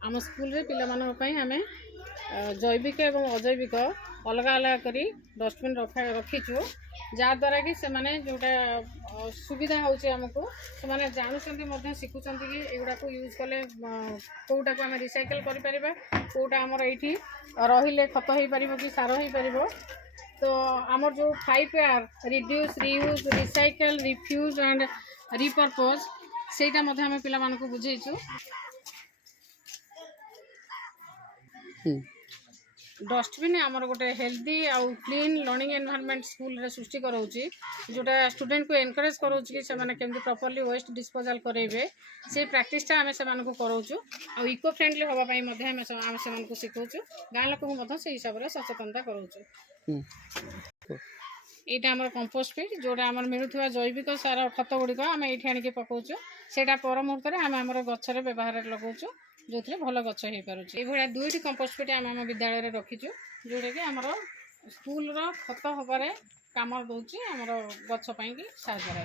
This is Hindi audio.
आम स्कूल रे पिला मानक पई हमें जैविक एवं अजैविक अलग अलग करी डस्टबिन रखीचु जहाँद्वारा कि से जोटा सुविधा होमको से जानूँ शिखुंट कि युवा यूज कले कौटा को आम रिसाइकल कौटा आमर ये रही खत हो पार कि सार हो पार। तो आमर जो 5R reduce reuse recycle refuse and repurpose सेटा आम पिला बुझेचु। डस्टबिन आमर गोटे हेल्दी आउ क्लीन लर्निंग एनवायरनमेंट स्कूल रे सृष्टि कराउची जोटा स्टूडेंट को एनकरेज कराउची कि से केमती प्रॉपर्ली वेस्ट डिस्पोजल करेबे से प्रैक्टिसटा आम से कराउछु आ इको फ्रेंडली होबा पई मध्ये आम से सिखाउछु गाँ लोक को से हिसाब से सचेतनता कराउछु। यहाँ आम कंपोस्ट फिट जोटा आम मिलूवा जैविक सार खत गुड़िक आम ये आनिक पकाउछु सेटा पर मुहूर्त में आम गचर व्यवहार लगाऊँ जो थे भल गच हो पारे। ये दुईटी कंपोस्ट फिट आम विद्यालय रखीचु जोटा कि आमर स्कूल खत हबारे काम दौर आमर गच पाई साहय।